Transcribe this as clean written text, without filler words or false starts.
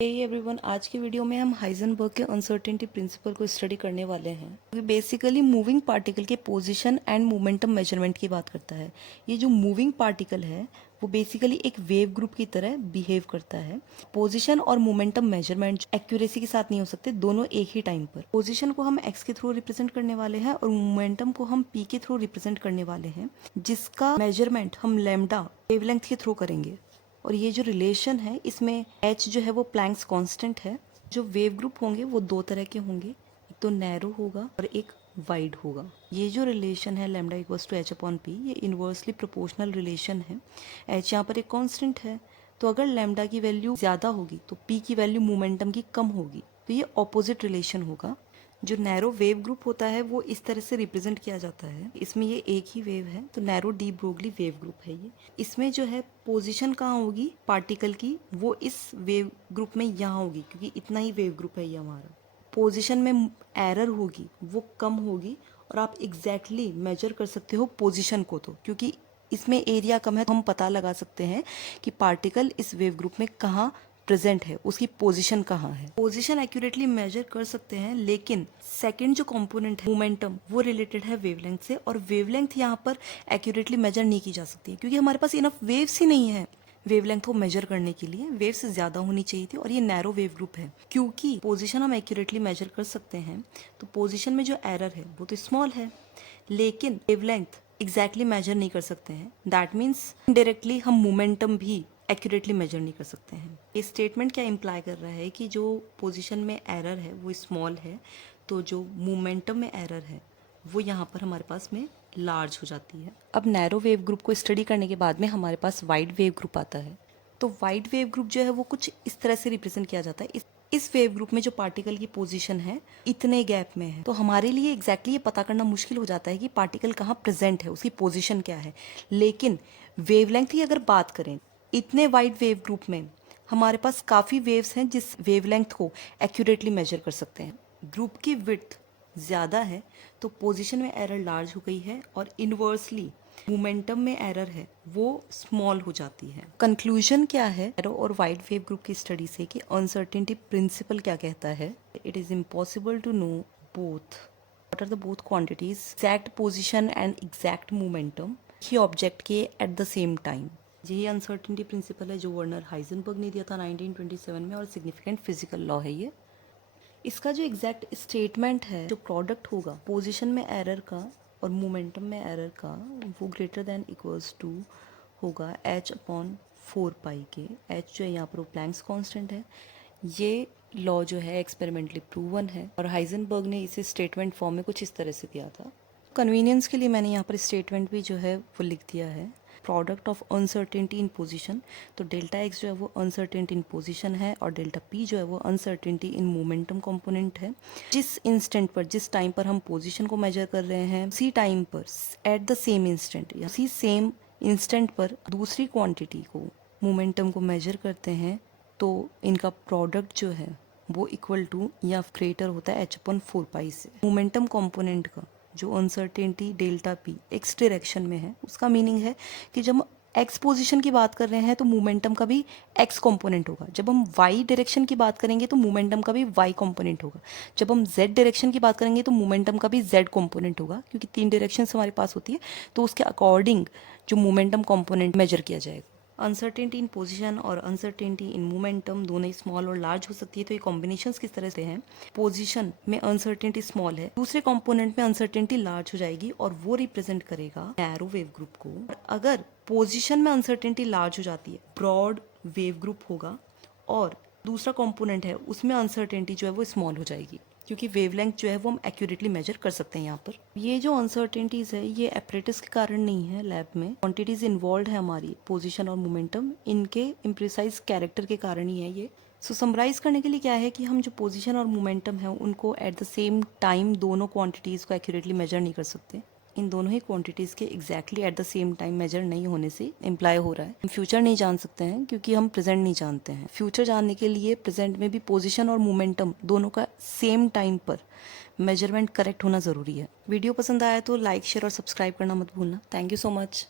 Hey everyone, आज की video में हम हाइजेनबर्ग के अनसर्टेनिटी प्रिंसिपल को स्टडी करने वाले हैं। ये बेसिकली मूविंग पार्टिकल के पोजीशन एंड मोमेंटम मेजरमेंट की बात करता है। ये जो मूविंग पार्टिकल है वो बेसिकली एक वेव ग्रुप की तरह बिहेव करता है। पोजीशन और मोमेंटम मेजरमेंट एक्यूरेसी के साथ नहीं हो सकते, दोनों एक ही टाइम पर। पोजीशन को हम एक्स के थ्रू रिप्रेजेंट करने वाले हैं और मोमेंटम को हम पी के थ्रू रिप्रेजेंट करने वाले हैं, जिसका मेजरमेंट हम लैम्डा वेवलेंथ के थ्रू करेंगे। और ये जो रिलेशन है इसमें h जो है वो प्लैंक्स कांस्टेंट है। जो वेव ग्रुप होंगे वो दो तरह के होंगे, एक तो नैरो होगा और एक वाइड होगा। ये जो रिलेशन है lambda equals to h upon p, ये इन्वर्सली प्रोपोर्शनल रिलेशन है। h यहाँ पर एक कांस्टेंट है, तो अगर लैम्डा की वैल्यू ज़्यादा होगी तो p की वैल्यू मोमेंटम की कम होगी, तो ये ऑपोजिट रिलेशन होगा। जो नैरो वेव ग्रुप होता है वो इस तरह से रिप्रेजेंट किया जाता है। इसमें ये एक ही वेव है, तो narrow de Broglie wave group है ये। इसमें जो है पोजीशन कहाँ होगी पार्टिकल की, वो इस वेव ग्रुप में यहाँ होगी, क्योंकि इतना ही वेव ग्रुप है ये हमारा। पोजीशन में एरर होगी वो कम होगी, और आप एग्जैक्टली मेजर कर सकते हो पोजीशन को, तो क्योंकि इसमें एरिया कम है तो हम पता लगा सकते हैं कि पार्टिकल इस वेव ग्रुप में कहाँ प्रेजेंट है, उसकी पोजीशन कहाँ है। पोजीशन एक्यूरेटली मेजर कर सकते हैं, लेकिन सेकंड जो कंपोनेंट है मोमेंटम, वो रिलेटेड है वेवलेंथ से, और वेवलेंथ यहाँ पर एक्यूरेटली मेजर नहीं की जा सकती है, क्योंकि हमारे पास इनफ वेव्स ही नहीं है वेवलेंथ को मेजर करने के लिए। वेव्स ज्यादा होनी चाहिए थी, और ये नैरो वेव ग्रुप है। क्योंकि पोजीशन हम एक्यूरेटली मेजर कर सकते हैं, तो पोजीशन में जो एरर है वो तो स्मॉल है, लेकिन वेवलेंथ एग्जैक्टली मेजर नहीं कर सकते हैं। दैट मीन्स इनडायरेक्टली हम मोमेंटम भी एक्यूरेटली मेजर नहीं कर सकते हैं। ये स्टेटमेंट क्या इम्प्लाई कर रहा है कि जो पोजीशन में एरर है वो स्मॉल है, तो जो मोमेंटम में एरर है वो यहाँ पर हमारे पास में लार्ज हो जाती है। अब नैरो वेव ग्रुप को स्टडी करने के बाद में हमारे पास वाइड वेव ग्रुप आता है। तो वाइड वेव ग्रुप जो है वो कुछ इस तरह से रिप्रेजेंट किया जाता है। इस वेव ग्रुप में जो पार्टिकल की पोजीशन है इतने गैप में है, तो हमारे लिए एग्जैक्टली ये पता करना मुश्किल हो जाता है कि पार्टिकल कहाँ प्रेजेंट है, उसकी पोजीशन क्या है। लेकिन वेवलेंथ की अगर बात करें, इतने वाइड वेव ग्रुप में हमारे पास काफ़ी वेव्स हैं जिस वेवलेंथ को एक्यूरेटली मेजर कर सकते हैं। ग्रुप की विड्थ ज़्यादा है तो पोजीशन में एरर लार्ज हो गई है, और इनवर्सली मोमेंटम में एरर है वो स्मॉल हो जाती है। कंक्लूजन क्या है नैरो और वाइड वेव ग्रुप की स्टडी से कि अनसर्टेनिटी प्रिंसिपल क्या कहता है? It is impossible to know both what are the both quantities exact position and exact momentum he object के एट द सेम टाइम। यही अनसर्टेनिटी प्रिंसिपल है जो वर्नर हाइजेनबर्ग ने दिया था 1927 में, और सिग्निफिकेंट फिजिकल लॉ है ये। इसका जो एग्जैक्ट स्टेटमेंट है, जो प्रोडक्ट होगा पोजीशन में एरर का और मोमेंटम में एरर का, वो ग्रेटर देन इक्वल्स टू होगा h अपॉन 4 पाई के। h जो है यहाँ पर वो प्लैंक्स कांस्टेंट है। ये लॉ जो है एक्सपेरिमेंटली प्रूवन है, और हाइजेनबर्ग ने इसे स्टेटमेंट फॉर्म में कुछ इस तरह से दिया था। कन्वीनियंस के लिए मैंने यहाँ पर स्टेटमेंट भी जो है वो लिख दिया है। Product of uncertainty in position, तो डेल्टा एक्स जो है वो अनसर्टेनिटी इन पोजीशन है, और डेल्टा पी जो है वो अनसर्टेनिटी इन मोमेंटम कंपोनेंट है। जिस इंस्टेंट पर, जिस टाइम पर हम पोजीशन को मेजर कर रहे हैं, उसी टाइम पर एट द सेम इंस्टेंट या उसी सेम इंस्टेंट पर दूसरी क्वांटिटी को, मोमेंटम को मेजर करते हैं, तो इनका प्रोडक्ट जो है वो इक्वल टू या ग्रेटर होता है h अपॉन 4 पाई से। मोमेंटम कंपोनेंट का जो uncertainty delta P x direction में है, उसका मीनिंग है कि जब एक्स पोजीशन की बात कर रहे हैं तो मोमेंटम का भी एक्स कंपोनेंट होगा। जब हम वाई डायरेक्शन की बात करेंगे तो मोमेंटम का भी वाई कंपोनेंट होगा। जब हम जेड डायरेक्शन की बात करेंगे तो मोमेंटम का भी जेड कंपोनेंट होगा, क्योंकि 3 डायरेक्शंस हमारे पास होती है, तो उसके अकॉर्डिंग जो मोमेंटम कंपोनेंट मेजर किया जाएगा। अनसर्टेनिटी इन पोजीशन और अनसर्टेनिटी इन मोमेंटम दोनों ही स्मॉल और लार्ज हो सकती है। तो ये कॉम्बिनेशंस किस तरह से हैं? पोजीशन में अनसर्टेनिटी स्मॉल है, दूसरे कंपोनेंट में अनसर्टेनिटी लार्ज हो जाएगी, और वो रिप्रेजेंट करेगा नैरो वेव ग्रुप को। और अगर पोजीशन में अनसर्टेनिटी लार्ज हो जाती है, ब्रॉड वेव ग्रुप होगा, और दूसरा कंपोनेंट है उसमें अनसर्टेनिटी जो है वो स्मॉल हो जाएगी, क्योंकि वेवलेंथ जो है वो हम एक्यूरेटली मेजर कर सकते हैं यहाँ पर। ये जो अनसर्टेनिटीज है ये एपरेटस के कारण नहीं है, लैब में क्वांटिटीज इन्वॉल्व है हमारी पोजीशन और मोमेंटम, इनके इम्प्रिसाइज कैरेक्टर के कारण ही है ये। सो समराइज करने के लिए क्या है कि हम जो पोजीशन और मोमेंटम है उनको एट द सेम टाइम दोनों क्वांटिटीज को एक्यूरेटली मेजर नहीं कर सकते। इन दोनों ही क्वांटिटीज़ के exactly at the same time measure नहीं होने से इम्प्लाई हो रहा है हम फ्यूचर नहीं जान सकते हैं, क्योंकि हम प्रेजेंट नहीं जानते हैं। फ्यूचर जानने के लिए प्रेजेंट में भी पोजीशन और मोमेंटम दोनों का सेम टाइम पर मेजरमेंट करेक्ट होना ज़रूरी है। वीडियो पसंद आया तो लाइक, शेयर और सब्सक्राइब करना मत भूलना। Thank you so much.